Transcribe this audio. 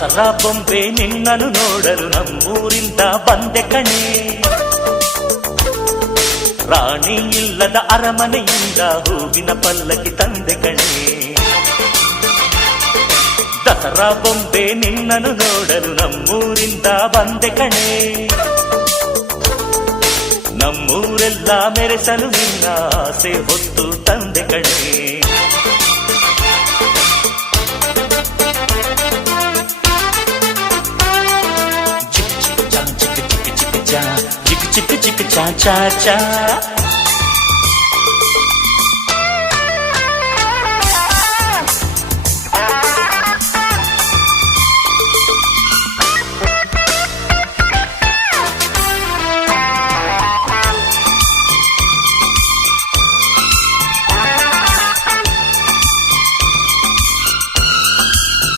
ದಸರಾ ಬೊಂಬೆ ನಿನ್ನನ್ನು ನೋಡಲು ನಮ್ಮೂರಿಂದ ಬಂದೆ ಕಣೆ. ರಾಣಿ ಇಲ್ಲದ ಅರಮನೆಯಿಂದ ಹೂವಿನ ಪಲ್ಲಕ್ಕಿ ತಂದೆ ಕಣೆ. ದಸರಾ ಬೊಂಬೆ ನಿನ್ನನ್ನು ನೋಡಲು ನಮ್ಮೂರಿಂದ ಬಂದೆ ಕಣೆ. ನಮ್ಮೂರೆಲ್ಲ ಮೆರೆಸಲು ನಿನ್ನ ಆಸೆ ಹೊತ್ತು ತಂದೆ ಕಣೆ. ಚಿಕ್ಕ ಚಿಕ್ಕ ಚಾ ಚಾ ಚಾ ಚಾ